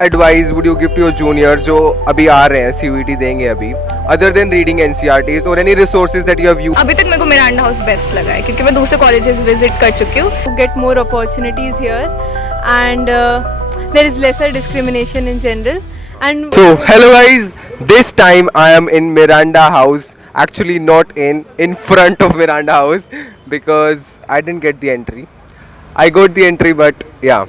advice would you give to your juniors जो अभी आ रहे हैं CUET देंगे अभी, other than reading NCERTs or any resources that you have used? अभी तक मेरे को मिरांडा हाउस बेस्ट लगा है क्योंकि मैं दूसरे कॉलेजेस विजिट कर चुकी हूँ. To get more opportunities here, and there is lesser discrimination in general. And So hello guys, this time I am in Miranda House. Actually not in front of Miranda House because I didn't get the entry. I got the entry, but yeah,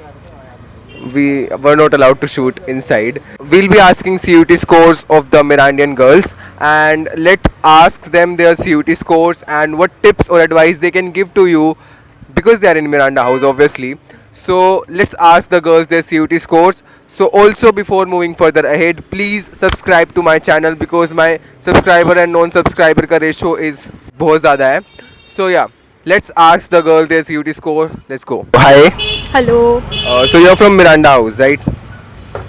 we were not allowed to shoot inside. We'll be asking CUT scores of the Mirandian girls and let ask them their CUT scores and what tips or advice they can give to you because they are in Miranda House obviously. So let's ask the girls their CUT scores. So also before moving further ahead, please subscribe to my channel because my subscriber and non-subscriber का ratio is बहुत ज़्यादा है. So yeah, let's ask the girl their CUT score. Let's go. Hi. hello, So you're from Miranda House, right?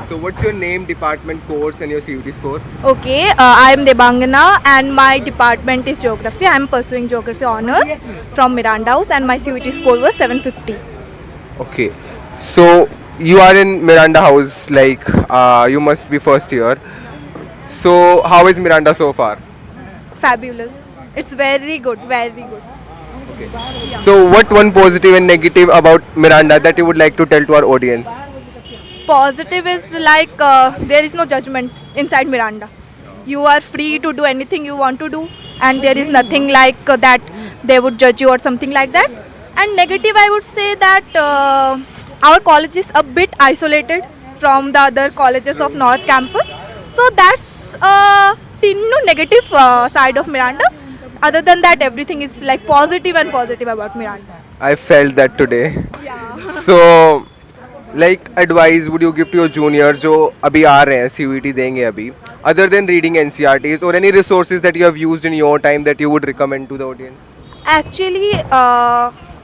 So what's your name, department, course, and your CUT score? Okay, I am Debangana and my department is Geography. I am pursuing Geography Honours from Miranda House and my CUT score was 750. Okay. So you are in Miranda House, like you must be first year. So how is Miranda so far? Fabulous. It's very good, very good. So what one positive and negative about Miranda that you would like to tell to our audience? Positive is like there is no judgment inside Miranda. You are free to do anything you want to do and there is nothing like that they would judge you or something like that. And negative, I would say that our college is a bit isolated from the other colleges of North Campus. So that's a negative side of Miranda. Other than that, everything is like positive and positive about Miranda. I felt that today. So like advice would you give to your juniors जो अभी आ रहे हैं CUET देंगे अभी, other than reading NCERTs or any resources that you have used in your time that you would recommend to the audience? Actually,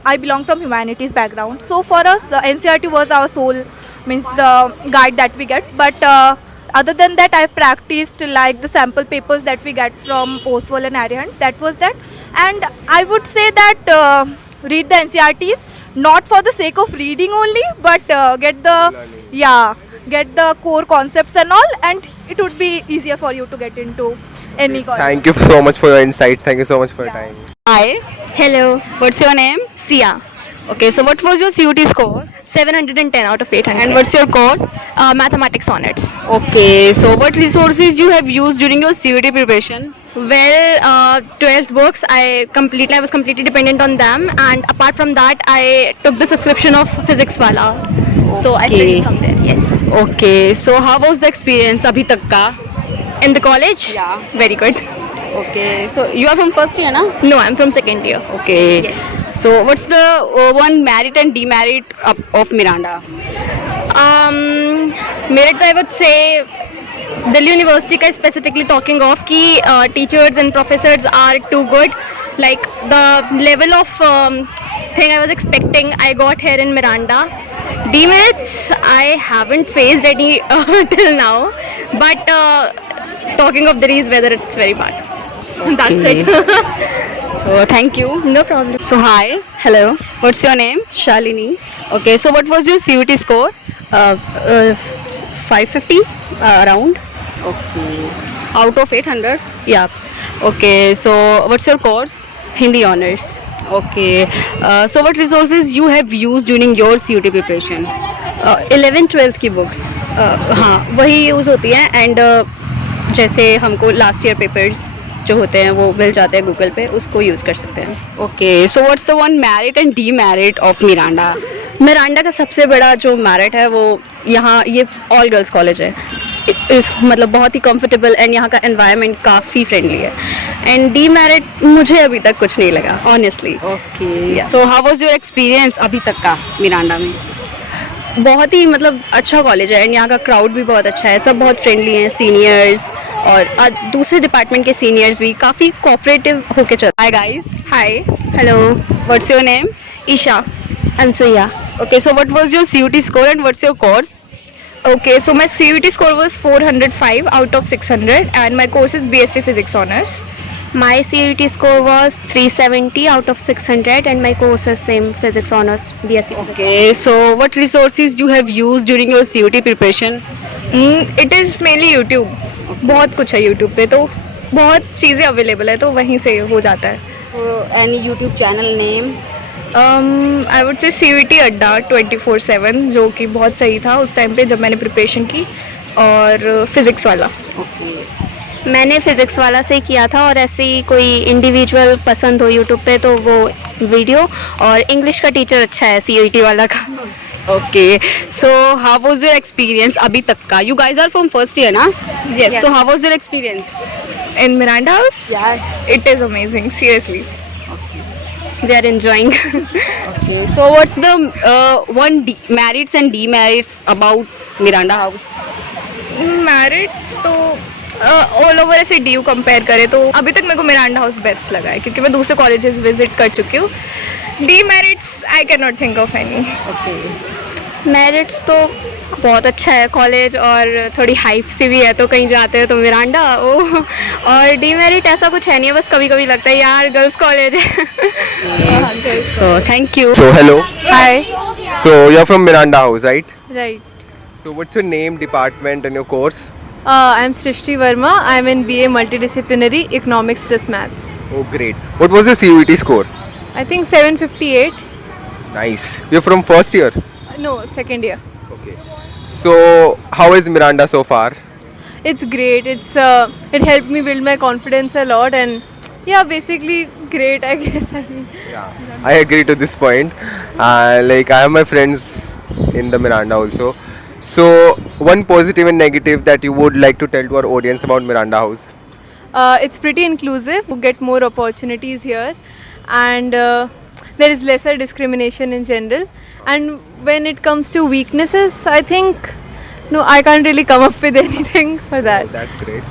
I belong from humanities background. So for us, NCERT was our sole, means the guide that we get. But other than that, I've practiced like the sample papers that we get from Oswald and Arihant. That was that. And I would say that read the NCERTs, not for the sake of reading only, but get the core concepts and all, and it would be easier for you to get into any college. Thank you so much for your insights. Thank you so much for your time. Hi, Hello, what's your name? Sia. Okay, so what was your CUT score? 710 out of 800. And what's your course? Mathematics honors. Okay, so what resources you have used during your CUT preparation? Well, 12 books. I was completely dependent on them, and apart from that, I took the subscription of Physics Wala. So I studied from there. Yes. Okay, so how was the experience abhi tak ka? In the college? Yeah. Very good. Okay, so you are from first year, na? No, I'm from second year. Okay. Yes. So what's the one merit and demerit of Miranda? Merit, I would say Delhi University का specifically talking of कि teachers and professors are too good. Like the level of thing I was expecting, I got here in Miranda. Demerits, I haven't faced any till now. But talking of Delhi's weather, it's very bad. That's it. So thank you. No problem. So hi, Hello, what's your name? Shalini. Okay, so what was your CUT score? 550 around. Okay. Out of 800? Yeah, Okay, so what's your course? Hindi honors. Okay. So what resources you have used during your CUT preparation? 11th 12th की books हाँ वही use होती हैं and जैसे हमको last year papers जो होते हैं वो मिल जाते हैं गूगल पे, उसको यूज़ कर सकते हैं. Okay, so what's the one merit and demerit of Miranda? Miranda का सबसे बड़ा जो मेरिट है वो यहाँ ये ऑल गर्ल्स कॉलेज है. इस मतलब बहुत ही कंफर्टेबल एंड यहाँ का एनवायरनमेंट काफ़ी फ्रेंडली है. एंड डीमेरिट मुझे अभी तक कुछ नहीं लगा honestly. Okay. Yeah. So how was your experience अभी तक का Miranda में? बहुत ही मतलब अच्छा कॉलेज है एंड यहाँ का क्राउड भी बहुत अच्छा है. सब बहुत फ्रेंडली हैं. सीनियर्स और दूसरे डिपार्टमेंट के सीनियर्स भी काफ़ी कोऑपरेटिव होके चलते हैं. Hi guys. Hi, hello, What's your name? Isha, Anasuya. Okay, so what was your CUT score and what's your course? Okay, so my CUT score was 405 out of 600 and my course is BSc Physics Honors. My CUT score was 370 out of 600 and my course is same physics honors BSc. Okay, so what resources you have used during your CUT preparation? It is mainly YouTube. बहुत कुछ है YouTube पे, तो बहुत चीज़ें available है, तो वहीं से हो जाता है. So any YouTube channel name? I would say CUT अड्डा 24/7 जो कि बहुत सही था उस टाइम पे जब मैंने प्रिपरेशन की. और फिज़िक्स वाला Okay. मैंने फिज़िक्स वाला से किया था. और ऐसे ही कोई इंडिविजुअल पसंद हो यूट्यूब पे तो वो वीडियो. और इंग्लिश का टीचर अच्छा है CUT वाला का. Okay. So how was your experience अभी तक का? You guys are from first year, ना? Yes. So how was your experience? In Miranda House Yes. It is amazing seriously. We are enjoying. Okay. So what's the merits and demerits about Miranda House? Merits तो all over ऐसे D you compare करें तो अभी तक मेरे को Miranda house best लगा है क्योंकि मैं दूसरे कॉलेजेस विजिट कर चुकी हूँ. D merits I can not think of any. Merits तो बहुत अच्छा है कॉलेज और थोड़ी हाइप सी भी है तो कहीं जाते हैं तो मिरांडा ओ. और डी मेरिट ऐसा कुछ है नहीं है, बस कभी कभी लगता है यार गर्ल्स कॉलेज है. So thank you. So hello. Hi. So you're from Miranda House, right? Right. So what's your name, department, and your course? I'm Srishti Verma. I'm in BA Multidisciplinary Economics plus Maths. Oh, great. What was your CUT score? I think 758. Nice. You're from first year. No, second year. Okay. So how is Miranda so far? It's great. It helped me build my confidence a lot, and yeah, basically great, I guess. I mean, Yeah, I agree to this point. Like I have my friends in the Miranda also. So one positive and negative that you would like to tell to our audience about Miranda House? it's pretty inclusive. You get more opportunities here, and there is lesser discrimination in general. And when it comes to weaknesses, I think no, I can't really come up with anything for that. That's great.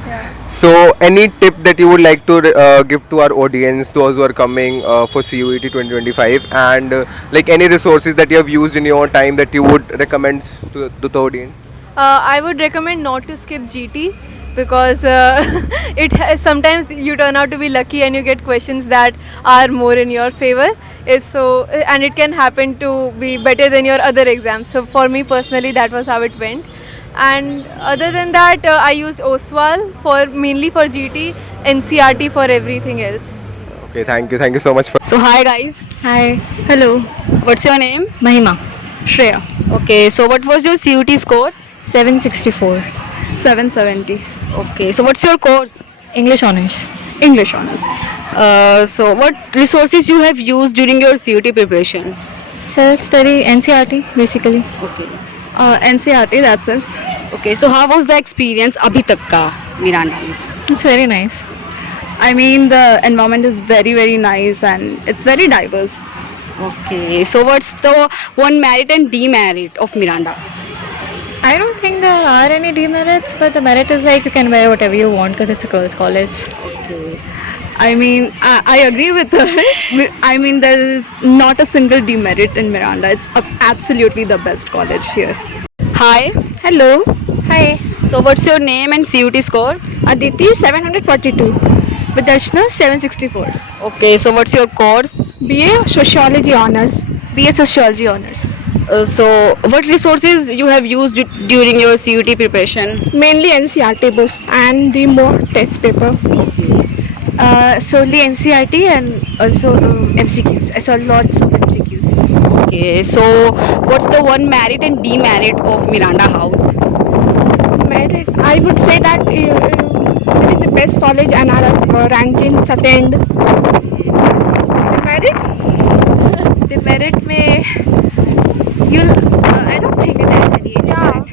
So any tip that you would like to give to our audience, those who are coming for CUET 2025, and like any resources that you have used in your time that you would recommend to the audience? I would recommend not to skip GT because sometimes you turn out to be lucky and you get questions that are more in your favor. And it can happen to be better than your other exams. So for me personally, that was how it went. And other than that, I used OSWAL mainly for GT, NCRT for everything else. Okay, thank you so much for. So hi guys. Hi. Hello. What's your name? महिमा. Shreya. Okay. So what was your CUT score? 764. 770. Okay. So what's your course? English honors. English honors. So what resources you have used during your CUT preparation? Self study NCRT basically. Okay. NCRT, that's it. Okay. So how was the experience अभी तक का Miranda में? It's very nice. I mean the environment is very very nice and it's very diverse. Okay. So what's the one merit and demerit of Miranda? I don't think there are any demerits, but the merit is like you can wear whatever you want because it's a girls' college. Okay. I mean, I agree with her. I mean, there is not a single demerit in Miranda. It's absolutely the best college here. Hi. Hello. Hi. So what's your name and CUT score? Aditi 742. Vidarshana 764. Okay. So what's your course? BA Sociology honors. BA Sociology honors. So what resources you have used during your CUT preparation? Mainly NCRT books and the more test paper. Solely NCRT and also MCQs. I saw lots of MCQs. Okay. So what's the one merit and demerit of Miranda House? Merit, I would say that it is the best college and our rankings attend. The merit may I don't think there is any. Yeah.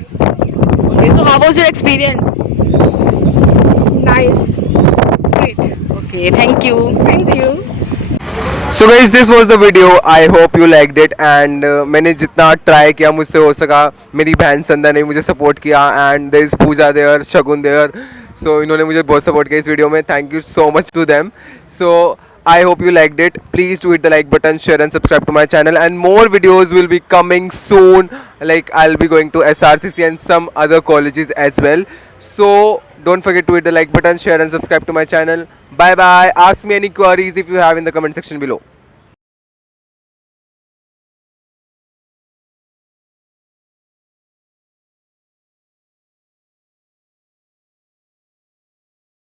Okay. So how was your experience? Nice. Great. Okay. Thank you. Thank you. So guys, this was the video. I hope you liked it. And मैंने जितना try किया मुझसे हो सका. मेरी बहन संदा ने मुझे सपोर्ट किया. And there is Puja there, Shagun there. So इन्होंने मुझे बहुत सपोर्ट किया इस वीडियो में. Thank you so much to them. So I hope you liked it. Please do hit the like button, share and subscribe to my channel. And more videos will be coming soon. Like I'll be going to SRCC and some other colleges as well. So don't forget to hit the like button, share and subscribe to my channel. Bye bye. Ask me any queries if you have in the comment section below.